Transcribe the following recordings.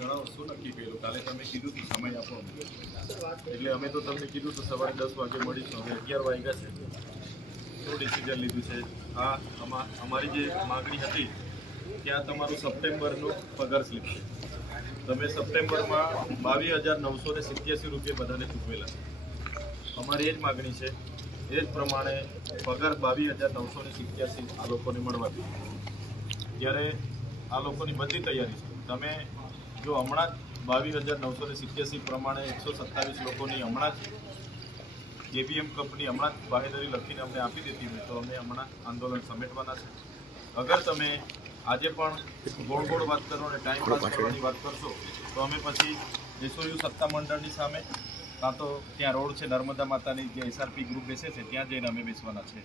જણાવો શું નક્કી કર્યું? કાલે તમે કીધું કે સમય આપો અમને, એટલે અમે તો તમને કીધું તો સવારે 10 વાગે મળીશું. હવે 11 વાગ્યા છે. શું ડિસિઝન લીધું છે? અમારી જે માગણી હતી ત્યાં તમારું સપ્ટેમ્બરનું પગાર સ્લીપ છે. તમે સપ્ટેમ્બરમાં 22,987 રૂપિયા બધાને ચૂકવેલા છે. અમારી એ જ માગણી છે, એ જ પ્રમાણે પગાર 22,987 આ લોકોને મળવા જોઈએ. ત્યારે આ લોકોની બધી તૈયારી છે. તમે જો હમણાં જ 22,987 પ્રમાણે 127 લોકોની હમણાં જ જેબીએમ કંપની હમણાં જ બાહેધરી લખીને અમને આપી દેતી હોય તો અમે હમણાં આંદોલન સમેટવાના છે. અગર તમે આજે પણ ગોળ ગોળ વાત કરો અને ટાઈમ પાસ કરવાની વાત કરશો તો અમે પછી એસઓયુ સત્તામંડળની સામે કાં તો ત્યાં રોડ છે નર્મદા માતાની જે એસઆરપી ગ્રુપ બેસે છે ત્યાં જઈને અમે બેસવાના છે.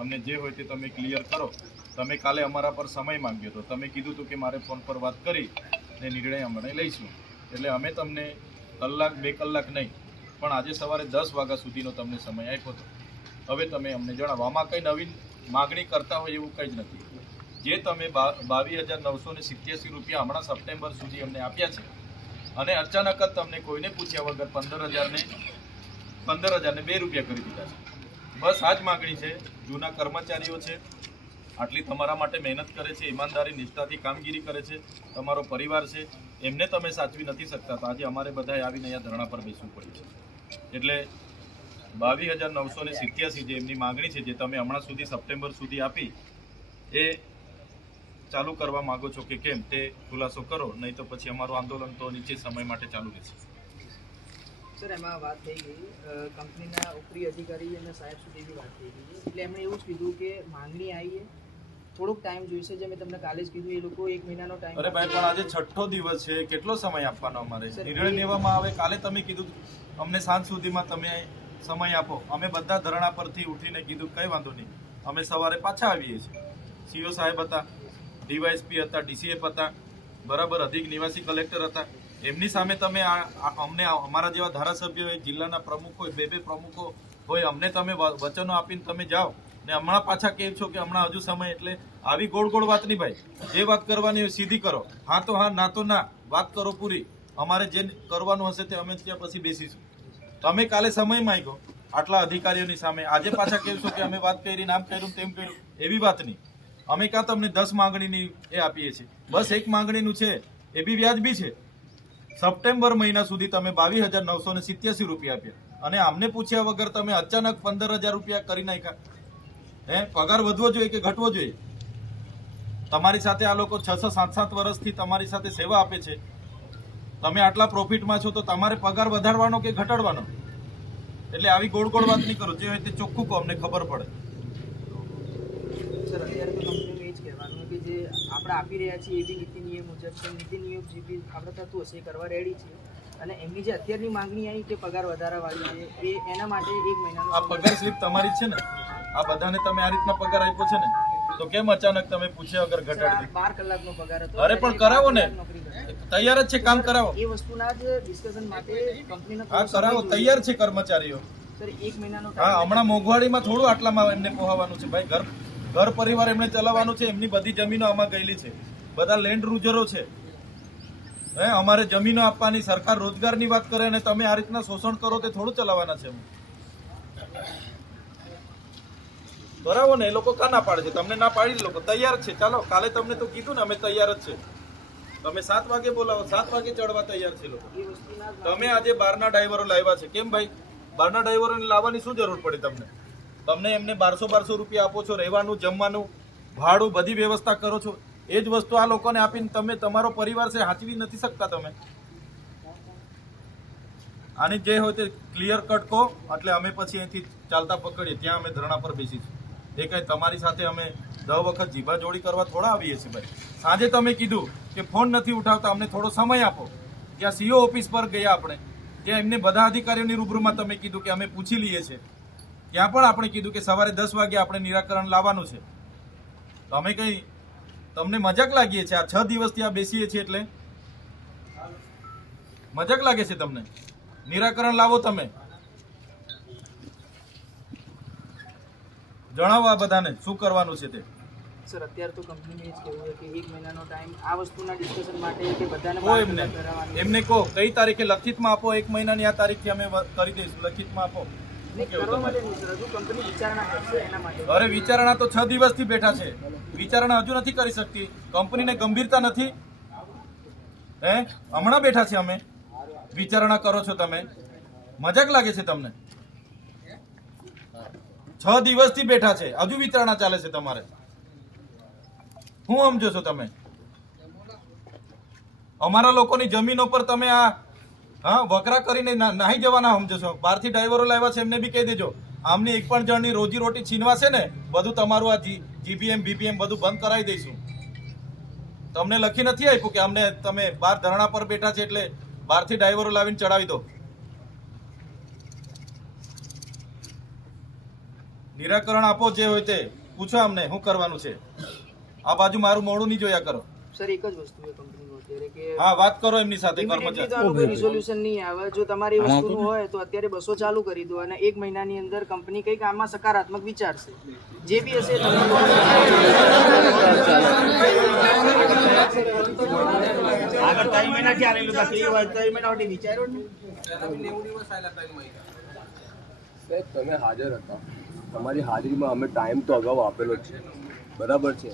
અમને જે હોય તે તમે ક્લિયર કરો. તમે કાલે અમારા પર સમય માંગ્યો હતો, તમે કીધું હતું કે મારે ફોન પર વાત કરી ને નિર્ણય અમે લઈશું. એટલે અમે તમને કલાક 2 કલાક નહીં પણ આજે સવારે 10 વાગ્યા સુધીનો તમને સમય આપ્યો હતો. હવે તમે અમને જણાવો, આમાં કંઈ નવીન માગણી કરતા હોય એવું કંઈ જ નથી. જે તમે 22,987 રૂપિયા હમણાં સપ્ટેમ્બર સુધી અમને આપ્યા છે અને અચાનક જ તમને કોઈને પૂછ્યા વગર 15,000 ને 2 રૂપિયા કરી દીધા છે. બસ આ જ માગણી છે. જૂના કર્મચારીઓ છે, આટલી તમારા માટે મહેનત કરે છે, ઈમાનદારી નિષ્ઠાથી કામગીરી કરે છે, તમારો પરિવાર છે, એમને તમે સાચવી નથી શકતા તો આજે અમારે બધાએ આવીને અહીંયા ધરણા પર બેસવું પડ્યું છે. એટલે 22,987 જે એમની માગણી છે, જે તમે હમણાં સુધી સપ્ટેમ્બર સુધી આપી, એ ચાલુ કરવા માંગો છો કે કેમ તે ખુલાસો કરો, નહીં તો પછી અમારું આંદોલન તો નીચે સમય માટે ચાલુ રહેશે. સર, એમાં વાત થઈ ગઈ કંપનીના ઉપરી અધિકારી અને સાહેબ સુધી બી વાત થઈ ગઈ એટલે એમણે એવું જ કીધું કે માંગણી આવી થોડોક ટાઈમ જોઈશે. જે મેં તમને કાલે જ કીધું એ લોકો 1 મહિનાનો ટાઈમ. અરે ભાઈ, પણ આજે 6ઠ્ઠો દિવસ છે, કેટલો સમય આપવાનો અમારે? નિર્ણય લેવામાં આવે. કાલે તમે કીધું અમને સાંજ સુધીમાં તમે સમય આપો. અમે બધા ધરણા પરથી ઉઠીને કીધું કંઈ વાંધો નહીં, અમે સવારે પાછા આવીએ છીએ. સીઓ સાહેબ હતા, ડીવાયએસપી હતા, ડીસીએફ હતા, બરાબર, અધિક નિવાસી કલેક્ટર હતા. એમની સામે તમે અમને અમારા જેવા ધારાસભ્યો હોય, જિલ્લાના પ્રમુખ હોય, 2 પ્રમુખો હોય, અમને તમે વચનો આપીને તમે જાઓ ને હમણાં પાછા કહે છો કે હમણાં હજુ સમય. એટલે આવી ગોળ ગોળ વાત નહીં ભાઈ. જે વાત કરવાની હોય સીધી કરો. હા તો હા, ના તો ના. વાત કરો પૂરી. અમારે જે કરવાનું હશે તે અમે ત્યાં પછી બેસીશું. તમે કાલે સમય માંગ્યો આટલા અધિકારીઓની સામે, આજે પાછા કહેશો કે અમે વાત કરી, આમ કર્યું તેમ કર્યું. એવી વાત નહીં. અમે કાં તમને 10 માંગણીની એ આપીએ છીએ, બસ એક માંગણીનું છે, એ બી વ્યાજબી છે. સપ્ટેમ્બર મહિના સુધી તમે 22,987 રૂપિયા આપ્યા અને અમને પૂછ્યા વગર તમે અચાનક 15,000 રૂપિયા કરી નાખ્યા. પગાર વધવો જોઈએ કે ઘટવો જોઈએ? તમારી સાથે આ લોકો 6 7 વર્ષથી તમારી સાથે સેવા આપે છે. તમે આટલા પ્રોફિટમાં છો તો તમારે પગાર વધારવાનો કે ઘટાડવાનો? એટલે આવી ગોળ ગોળ વાત નહીં કરો. જે હોય તે ચોખ્ખું કહો, અમને ખબર પડે. સર, અત્યારે તો કંપનીનું એ જ કહેવાનું કે જે આપણે આપી રહ્યા છીએ એ બી નીતિ નિયમ મુજબ છે. નીતિ નિયમ જે બી આપણે થતું હશે એ કરવા રેડી છે. અને એમની જે અત્યારની માંગણી આવી કે પગાર વધારાવાળી છે, એ એના માટે 1 મહિનાનો આ પગાર સ્લીપ તમારી જ છે ને? આ બધાને તમે આ રીતના પગાર આપ્યો છે ને, તો કેમ અચાનક તમે પૂછ્યા વગર ઘટાડી? 12 કલાકનો પગાર હતો. અરે પણ કરાવો ને, તૈયાર જ છે, કામ કરાવો. એ વસ્તુના જ ડિસ્કશન માટે કંપનીનો હા કરાવો, તૈયાર છે કર્મચારીઓ. સર, 1 મહિનાનો હા, હમણાં મોંઘવારીમાં થોડું આટલામાં એમને પોહાવાનું છે ભાઈ. ઘર પરિવાર એમને ચલાવવાનું છે. એમની બધી જમીનો આમાં ગયેલી છે, બધા લેન્ડ રૂઝરો છે. અમારે જમીનો આપવાની, સરકાર રોજગારની વાત કરે અને તમે આ રીતના શોષણ કરો તે થોડું ચલાવવાના છે. બરાબર ને? એ લોકો કાં ના પાડે છે? તમને ના પાડી લોકો તૈયાર છે. ચાલો, કાલે તમને તો કીધું ને અમે તૈયાર જ છે. તમે 7 વાગે બોલાવો, 7 વાગે ચડવા તૈયાર છે લોકો. તમે આજે બહારના ડ્રાઈવરો લાવ્યા છે. કેમ ભાઈ? બહારના ડ્રાઈવરોને લાવવાની શું જરૂર પડી તમને? તમને એમને 1200 રૂપિયા આપો છો, રહેવાનું, જમવાનું, ભાડું, બધી વ્યવસ્થા કરો છો. એ જ વસ્તુ આ લોકોને આપીને તમે તમારો પરિવાર છે સાચવી નથી શકતા તમે. આની જે હોય તે ક્લિયર કટ કહો, એટલે અમે પછી અહીંથી ચાલતા પકડીએ, ત્યાં અમે ધરણા પર બેસીશું. એ કંઈ તમારી સાથે અમે 10 વખત જીભા જોડી કરવા થોડા આવીએ છીએ ભાઈ. સાંજે તમે કીધું કે ફોન નથી ઉઠાવતા, અમને થોડો સમય આપો. ત્યાં સીઓ ઓફિસ પર ગયા આપણે, ત્યાં એમને બધા અધિકારીઓની રૂબરૂમાં તમે કીધું કે અમે પૂછી લઈએ છીએ. ત્યાં પણ આપણે કીધું કે સવારે 10 વાગે આપણે નિરાકરણ લાવવાનું છે. તમે કંઈ તમને મજાક લાગીએ છે? આ 6 દિવસથી આ બેસીએ છીએ એટલે મજાક લાગે છે તમને? નિરાકરણ લાવો. તમે જણાવો આ બધાને શું કરવાનું છે તે. સર અત્યારે તો કંપનીનું એ જ કહેવું છે કે 1 મહિનાનો ટાઈમ આ વસ્તુના ડિસ્કશન માટે કે બધાને કહો એમને એમને કહો કઈ તારીખે લખિતમાં આપો, 1 મહિનાની આ તારીખથી અમે કરી દઈશું, લખિતમાં આપો. કરવા માટે નહીં સર, હજુ કંપની વિચારણા કરશે એના માટે. અરે વિચારણા તો 6 દિવસથી બેઠા છે, વિચારણા હજુ નથી કરી શકતી. કંપનીને ગંભીરતા નથી? હે હમણાં બેઠા છે અમે, વિચારણા કરો છો તમે? મજાક લાગે છે તમને? 6 દિવસથી બેઠા છે, હજુ વિચારણા ચાલે છે તમારે. શું સમજો છો તમે? અમારા લોકોની જમીનો પર તમે આ વકરા કરીને નાહી જવાના સમજો છો? બહારથી ડ્રાઈવરો લાવ્યા છે એમને બી કહી દેજો, આમની એક પણ જણની રોજી રોટી છીનવાશે ને બધું તમારું આ જીબીએમ બીબીએમ બધું બંધ કરાવી દઈશું. તમને લખી નથી આપ્યું કે અમને તમે બહાર ધરણા પર બેઠા છે એટલે બહારથી ડ્રાઈવરો લાવીને ચડાવી દો? નિરાકરણ આપો, જે હોય તે પૂછો અમને શું કરવાનું છે. આ બાજુ મારું મોડું નહીં જોયા કરો. સર એક જ વસ્તુ છે કંપનીનું અત્યારે કે હા વાત કરો એમની સાથે કર્મચારી. રિઝોલ્યુશન નહીં આવે. જો તમારી વસ્તુનું હોય તો અત્યારે 200 ચાલુ કરી દો અને 1 મહિનાની અંદર કંપની કંઈક આમાં સકારાત્મક વિચારશે. જે બી હશે આગળ 3 મહિનાથી આલેલું હતા, 3 મહિનાથી વિચાર્યો ને તમે હાજર હતા, તમારી હાજરીમાં અમે ટાઈમ તો અગાઉ આપેલો જ છે, બરાબર છે.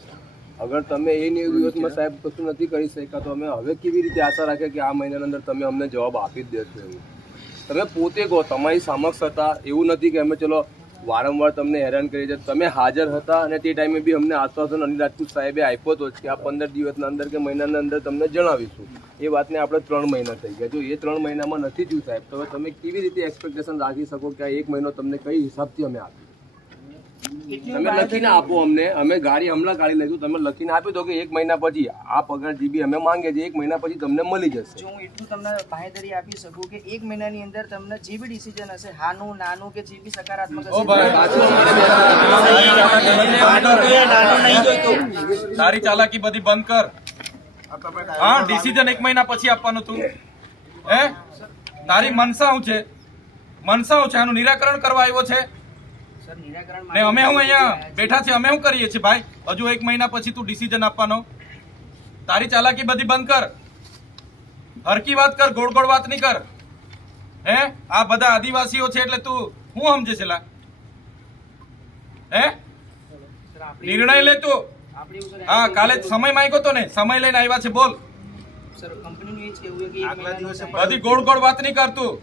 અગર તમે એ 90 દિવસમાં સાહેબ કશું નથી કરી શક્યા તો અમે હવે કેવી રીતે આશા રાખીએ કે આ મહિનાની અંદર તમે અમને જવાબ આપી જ દેશો? એવું તમે પોતે કહો, તમારી સમક્ષ હતા, એવું નથી કે અમે ચલો વારંવાર તમને હેરાન કરી છે. તમે હાજર હતા અને તે ટાઈમે બી અમને આશ્વાસન અનિલ રાજપૂત સાહેબે આપ્યો હતો કે આ 15 દિવસના અંદર કે મહિનાના અંદર તમને જણાવીશું. એ વાતને આપણે 3 મહિના થઈ ગયા. જો એ 3 મહિનામાં નથી થયું સાહેબ, તો તમે કેવી રીતે એક્સપેક્ટેશન રાખી શકો કે આ 1 મહિનો તમને કઈ હિસાબથી અમે આપીએ? તમે લખીને આપો અમને, અમે ગાડી હમણાં કાઢી લઈશું. તમે લખીને આપી દો કે 1 મહિના પછી આ પગાર જીબી અમે માંગે છે, 1 મહિના પછી તમને મળી જશે. જો હું એટલું તમને બાંહેધરી આપી શકું કે 1 મહિનાની અંદર તમને જે બી ડિસિઝન હશે, હાનું નાનું કે જે બી સકારાત્મક હશે, તારી ચાલાકી બધી બંધ કર. હા ડિસિઝન 1 મહિના પછી આપવાનું તું. હે તારી મનસા શું છે? મનસા શું છે? આનું નિરાકરણ કરવા આવ્યો છે ને અમે હું અહીંયા બેઠા છે, અમે શું કરીએ છીએ ભાઈ? હજુ 1 મહિના પછી તું ડિસિઝન આપવાનો? તારી ચાલાકી બધી બંધ કર, હરકી વાત કર, ગોળ ગોળ વાત નહીં કર. હે આ બધા આદિવાસીઓ છે એટલે તું શું સમજે છે? હે નિર્ણય લે તું. હા કાલે સમય માંગ્યો તો ને, સમય લઈને આવ્યા છે, બોલ. સર કંપનીનું એ જ કહેવું છે કે 1 મહિનાનો બધી ગોળ ગોળ વાત નહીં કરતું,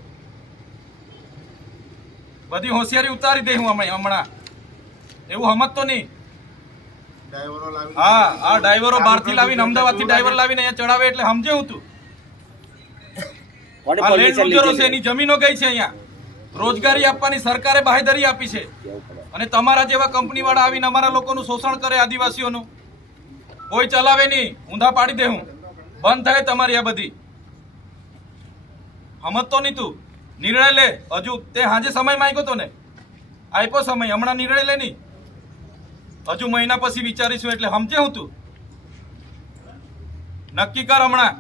બધી હોશિયારી ઉતારી દે હું હમણાં. એવું સમજતો નહીં. હા આ ડ્રાઈવરો બહારથી લાવીને, અમદાવાદથી ડ્રાઈવર લાવીને અહીંયા ચડાવે એટલે સમજે હું તું? આ લેન્ડ યુઝરો છે, એની જમીનો ગઈ છે, અહીંયા રોજગારી આપવાની સરકારે બાંહેધરી આપી છે અને તમારા જેવા કંપની વાળા આવીને અમારા લોકોનું શોષણ કરે, આદિવાસીઓનું. કોઈ ચલાવે નહીં, ઊંધા પાડી દે હું. બંધ થાય તમારી આ બધી. સમજતો નહીં તું? નિર્ણય લે. હજુ તે હાજે સમય માંગ્યો તો ને, આપ્યો સમય, હમણાં નિર્ણય લે નહીં. હજુ મહિના પછી વિચારીશું એટલે સમજે હું તું? નક્કી કર હમણાં.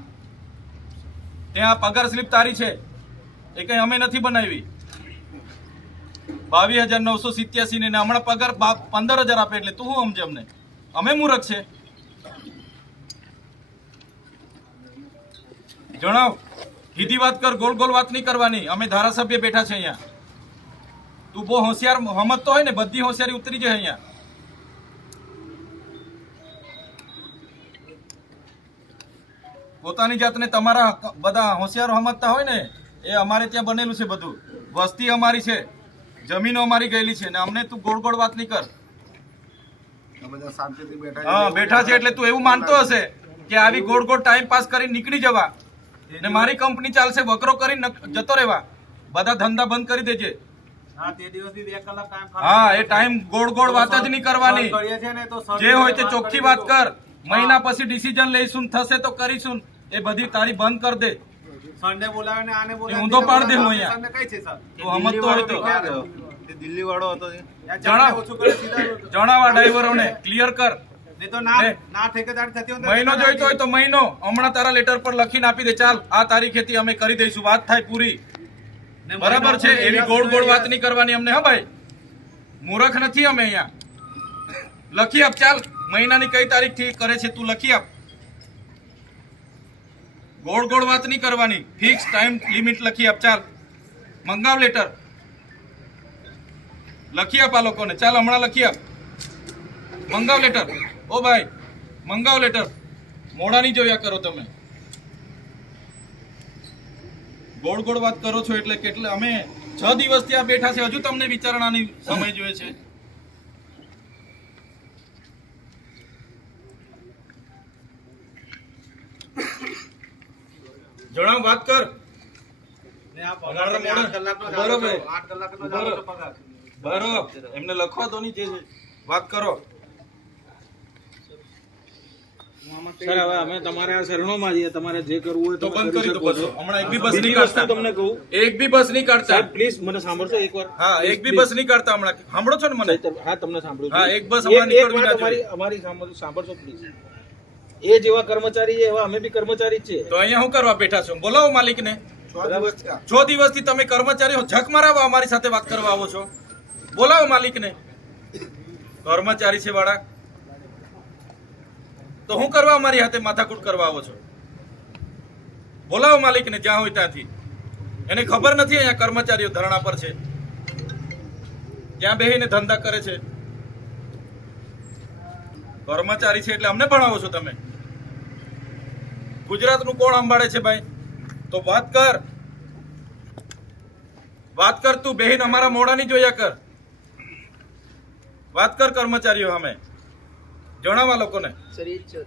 ત્યાં પગાર સ્લીપ તારી છે, એ કઈ અમે નથી બનાવી. 22,987 ને હમણાં પગાર 15,000 આપે એટલે તું શું સમજે અમને? અમે મૂર્ખ છે? જણાવ. સીધી વાત કર, ગોલ ગોલ વાત નહીં કરવાની. અમે ધારાસભ્ય બેઠા છે અહીંયા. તું બહુ હોશિયાર સમજતો હોય ને, બધી હોશિયારી ઉતરી જાય અહીંયા. પોતાની જાતને તમારા બધા હોશિયારો સમજતા હોય ને, એ અમારે ત્યાં બનેલું છે બધું. વસ્તી અમારી છે, જમીનો અમારી ગયેલી છે ને અમને તું ગોળ ગોળ વાત નહીં કર. હા બેઠા છે એટલે તું એવું માનતો હશે કે આવી ગોળ ગોળ ટાઈમ પાસ કરીને નીકળી જવા ને મારી કંપની ચાલશે વકરો કરીને જતો રહેવા. બધા ધંધા બંધ કરી દેજે. હા એ ટાઈમ ગોળ ગોળ વાત જ નહીં કરવાની. જે હોય તે ચોખ્ખી વાત કર. મહિના પછી ડિસિઝન લઈશું, થશે તો કરીશું. એ બધી તારી બંધ કર દે. સન્ડે બોલાવે ને આને બોલાવે, ઊંધો પાડ દે હું અહીંયા. સન્ડે કઈ છે સર? તું સમજતો હોય તો દિલ્હી વાળો હતો જણાવ. જણાવા ડ્રાઈવરોને ક્લિયર કર. નહીં તો ના ઠેકેદારી થતી હોય મહિનો જોઈતો હોય તો મહિનો. હમણાં તારા લેટર પર લખીને આપી દે. ચાલ આ તારીખેથી અમે કરી દઈશું, વાત થાય પૂરી. બરાબર છે? એવી ગોળ ગોળ વાત નહીં કરવાની અમને. હા ભાઈ મૂર્ખ નથી અમે અહીંયા. લખી આપ ચાલ. મહિનાની કઈ તારીખથી કરે છે તું લખી આપ. ગોળ ગોળ વાત નહીં કરવાની, ફિક્સ ટાઈમ લિમિટ લખી આપ. ચાલ મંગાવ લેટર, લખી આપ આ લોકોને. ચાલ હમણાં લખી આપ, મંગાવ લેટર. ઓ ભાઈ મંગાવ લેટર. મોડા નહીં જોયા કરો તમે, ગોળ ગોળ વાત કરો છો. એટલે કેટલે અમે 6 દિવસથી આ બેઠા છે, હજુ તમને વિચારણાની સમય જોઈએ છે. જણાવ, વાત કર. ને આ પગાર તમે 8 કલાકનો જ આલો છો. 8 કલાકનો જ આલો છો પગાર. બરોબર, એમને લખવા દો ની, જે વાત કરો. સર હવે અમે તમારા શરણોમાં છીએ, તમારે જે કરવું હોય તો બંધ કરી દો શકો છો. બસો. હમણાં એક બી બસ બીજી નહીં કાઢતા. વસ્તુ તમને કહું, એક બી બસ નહીં કાઢતા. સાહેબ પ્લીઝ મને સાંભળશો એકવાર. હા, એક બી બસ નહીં કાઢતા હમણાં. સાંભળો છો ને મને? હા તમને સાંભળું હા, છું. એક બસ હમણાં નીકળવી ના વાત જોઈએ. અમારી સાંભળશો પ્લીઝ. એ જેવા કર્મચારી છે એવા અમે બી કર્મચારી જ છીએ. તો અહીંયા શું કરવા બેઠા છો? બોલાવો માલિકને. 6 દિવસથી તમે કર્મચારીઓ ઝક મારાવા અમારી સાથે વાત કરવા આવો છો. બોલાવો માલિકને. કર્મચારી છે વાળા, તો હું કરવા અમારી હાથે માથાકૂટ કરવા આવો છો? બોલાવો માલિકને જ્યાં હોય ત્યાંથી. એને ખબર નથી અહીંયા કર્મચારીઓ ધરણા પર છે, ત્યાં બેહીને ધંધા કરે છે. કર્મચારી છે એટલે અમને ભણાવો છો તમે? ગુજરાતનું કોણ સંભાળે છે ભાઈ? તો વાત કર, વાત કર. તું બેહીન અમારા મોઢા નહીં જોયા કર. વાત કર કર્મચારીઓ સામે. જણાવવા લોકોને. સર એ જ છે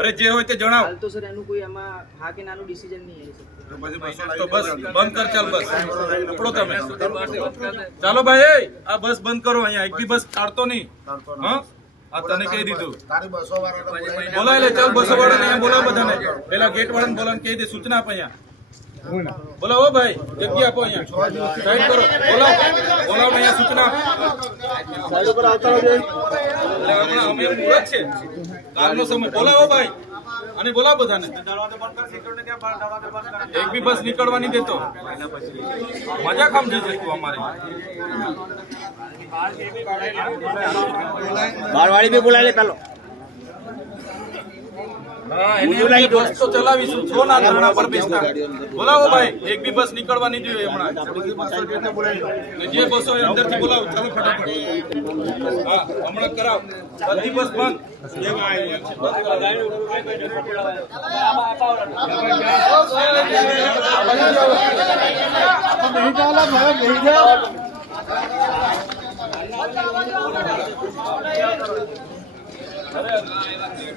અરે જે હોય તે જણાવ. હાલ તો સર એનું કોઈ આમાં હા કે નાનું ડિસિઝન નહીં આવી શકતું. તો બસ બંધ કર. ચાલ બસ ઉપડો તમે. ચાલો ભાઈ, આ બસ બંધ કરો. અહીંયા એક બી બસ કાઢતો નહીં. હા, આ તને કહી દીધું. બોલાય લે. ચાલ બસો વાળાને અહીંયા બોલાવ બધાને. પેલા ગેટ વાળાને બોલાવ, કહી દે, સૂચના આપો. અહીંયા બોલાવો ભાઈ, જગ્યા આપો. અહીંયા સાઈડ કરો. બોલાવો, બોલાવો અહીંયા સૂચના. અમે મુહૂર્ત છે, કાલનો સમય. બોલાવો ભાઈ, અને બોલાવો બધાને. દરવાજો બંધ કર, સિક્યુરિટી કે બહાર દરવાજો બંધ કર. એક બી બસ નીકળવા નહીં દેતો. મજા કામ છે તું અમારી. બારવાળી બી બોલાવી લે પેલો. હા, એને બસ તો ચલાવીશું. છો ના ધરણા પર બેસતા. બોલાવો ભાઈ, એક બી બસ નીકળવા નહીં જોઈએ હમણાં. ને જે બસો હોય અંદરથી બોલાવો. ચાલો ફટાફટ. હા, હમણાં કરાવ. બધી બસ બંધ.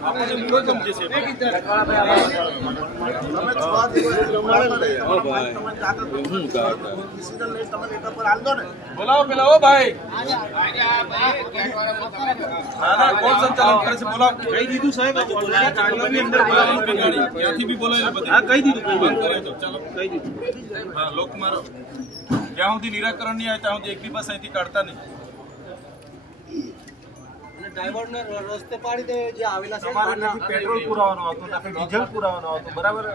આપણને મૂળો સમજે છે. બોલાવો પેલા. ઓ ભાઈ, ના ના, કોણ સંચાલન કરે છે? બોલાવો. કહી દીધું સાહેબ. ત્યાંથી બી બોલાવી લે બધે. હા કહી દીધું. બંધ કરે તો ચાલો. કહી દીધું. હા, લોક મારો. જ્યાં સુધી નિરાકરણ નહીં આવે ત્યાં સુધી એક બી બસ અહીંથી કાઢતા નહીં. ડ્રાઈવરને રસ્તે પાડી દે જે આવેલા છે. તમારે નથી પેટ્રોલ પુરાવાનો આવતો, નથી ડીઝલ પુરાવાનો આવતો, બરાબર?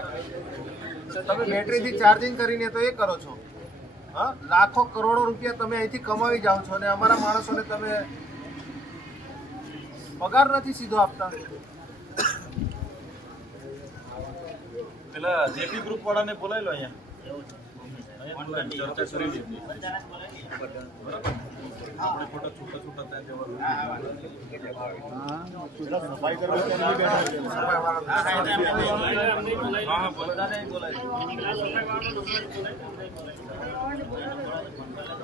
તમે બેટરીથી ચાર્જિંગ કરીને તો એ કરો છો. હા, લાખો કરોડો રૂપિયા તમે અહીંથી કમાવી જાઓ છો અને અમારા માણસોને તમે પગાર નથી સીધો આપતા. પેલા જેપી ગ્રુપ વાળાને બોલાવી લો અહીંયા. ચર્ચા કરી લીધી. આપણે ખોટા છૂટા છૂટા ત્યાં જવાનું. હા, બધાને બોલાવી.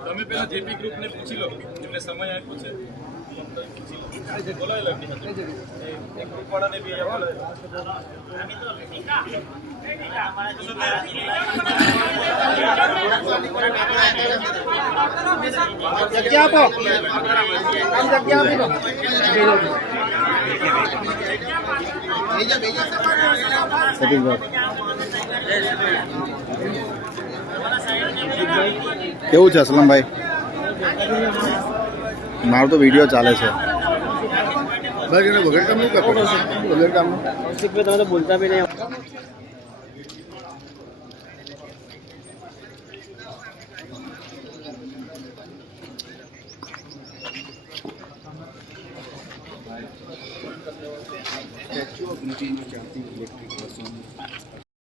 તમે પેલા જેપી ગ્રુપને પૂછી લો, એમને સમય આપ્યો છે. બોલાવી લો. એક ગ્રુપ વાળાને બી અહીંયા બોલાવી જગ્યા આપો. જગ્યા આપી દો. કેવું છે અસલમભાઈ? મારો તો વિડીયો ચાલે છે. વગર કામ નહીં કરતો. વગર કામ તમે તો બોલતા બી નહીં. સ્ટેચ્યુ ઓફ યુનિટીમાં ચાલતી ઇલેક્ટ્રિક બસો